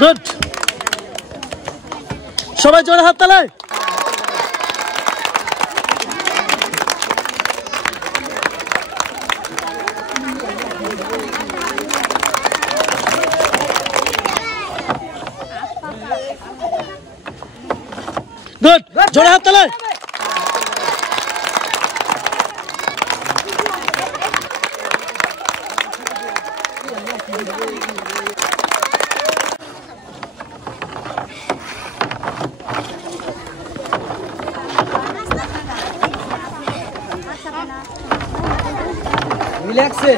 Good, সবাই জোরে হাত তালায়। গুড, জোরে হাত তালায়। রিল্যাক্সে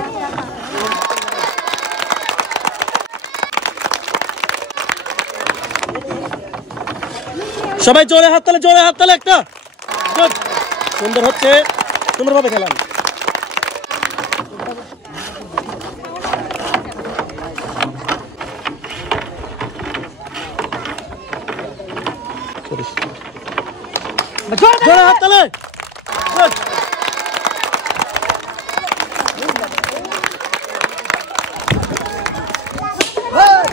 সবাই জোরে হাত তালে, জোরে হাত তালে একটা। গুড, সুন্দর হচ্ছে, সুন্দরভাবে খেলাম। জোরে হাত তালে। গুড,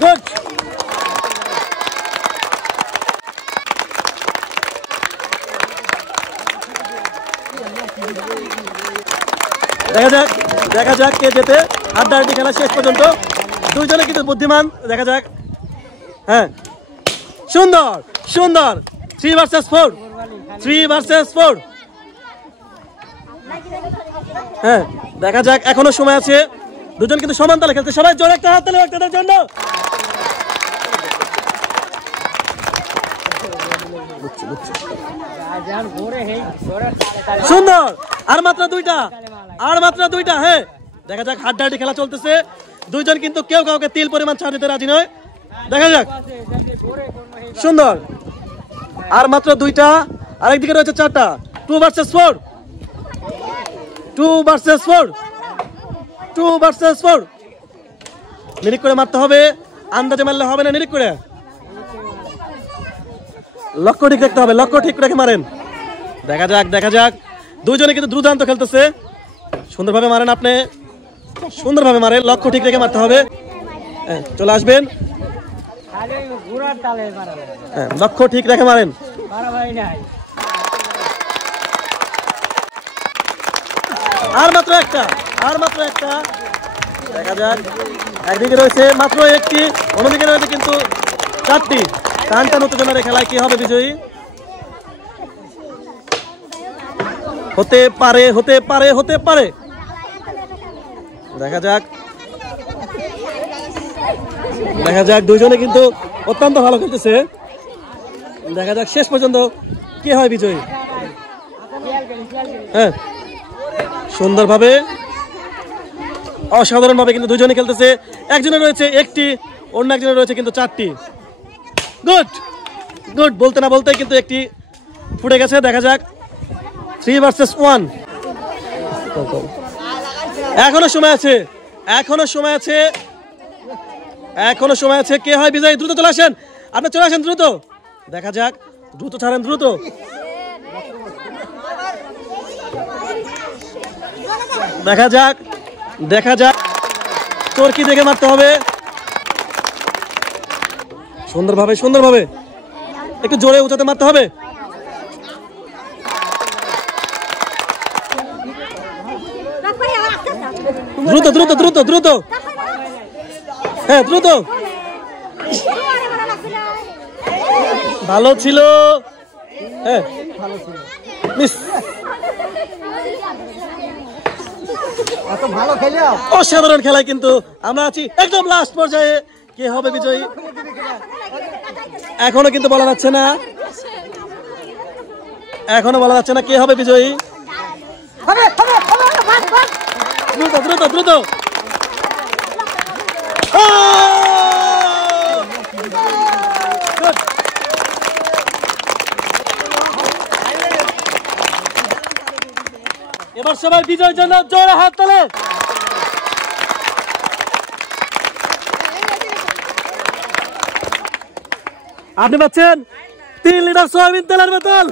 গুড, দেখা যাক কে জেতে। হাড্ডাহাড্ডি খেলা শেষ পর্যন্ত, দুইজনে কিন্তু বুদ্ধিমান। দেখা যাক। হ্যাঁ, সুন্দর সুন্দর, 3 ভার্সেস 4, 3 ভার্সেস 4। হ্যাঁ, দেখা যাক, এখনো সময় আছে। দুজন কিন্তু সমান তালে খেলছে। সবাই জোরে একটা হাত তালে একটার জন্য। সুন্দর, আর মাত্র দুইটা, আর মাত্র দুইটা। হ্যাঁ, দেখা যাক, হাড্ডাহাড্ডি খেলা চলতেছে। দুইজন কিন্তু কেউ কাউকে তিল পরিমাণ ছাড় দিতে রাজি নয়। দেখা যাক, সুন্দর, আর মাত্র দুইটা। আরেকদিকে রয়েছে 4টা। 2 ভার্সেস 4, 2 ভার্সেস 4, 2 ভার্সেস 4। নিরিখ করে মারতে হবে, আন্দাজে মারলে হবে না। নিরিখ করে, লক্ষ্য ঠিক রাখতে হবে, লক্ষ্য ঠিক রেখে মারেন। দেখা যাক, দেখা যাক। দুইজনে কিন্তু দ্রুতান্ত খেলতেছে। সুন্দরভাবে মারেন আপনি, সুন্দরভাবে মারেন, লক্ষ্য ঠিক রেখে মারতে হবে। চলে আসবেন, লক্ষ্য ঠিক রেখে মারেন। আর মাত্র একটা, আর মাত্র একটা। দেখা যাক, একদিকে রয়েছে মাত্র একটি, অন্যদিকে রয়েছে কিন্তু 4টি। টানটান উত্তেজনার খেলায় কি হবে বিজয়ী? হতে পারে, হতে পারে, হতে পারে। দেখা যাক, দেখা যাক। দুইজনে কিন্তু অত্যন্ত ভালো খেলতেছে। দেখা যাক শেষ পর্যন্ত কে হয় বিজয়ী। হ্যাঁ, সুন্দরভাবে, অসাধারণভাবে কিন্তু দুইজনে খেলতেছে। একজনের রয়েছে একটি, অন্য একজনের রয়েছে কিন্তু 4টি। গুড, গুড, বলতে না বলতে কিন্তু একটি ফুটে গেছে। দেখা যাক, 3 ভার্সেস 1। এখনো সময় আছে, এখনো সময় আছে, এখনো সময় আছে। কে হয় বিজয়ী? দ্রুত চলে আসেন, আপনি চলে আসেন দ্রুত। দেখা যাক, দ্রুত ছাড়েন, দ্রুত। দেখা যাক, দেখা যাক, তোর কি দেখে মারতে হবে। সুন্দরভাবে, সুন্দরভাবে, একটু জোরে উঁচাতে মারতে হবে। দ্রুত, দ্রুত, দ্রুত, দ্রুত। হ্যাঁ, দ্রুত। ভালো ছিল। হ্যাঁ, মিস। অসাধারণ খেলায় কিন্তু আমরা আছি একদম লাস্ট পর্যায়ে। কে হবে বিজয়ী এখনো কিন্তু বলা যাচ্ছে না, এখনো বলা যাচ্ছে না কে হবে বিজয়ী। দ্রুত দ্রুত দ্রুত। এবার সবাই বিজয়ের জন্য জোরে হাত তোলে। আপনি পাচ্ছেন 3 লিটার সয়াবিন তেলের বোতল।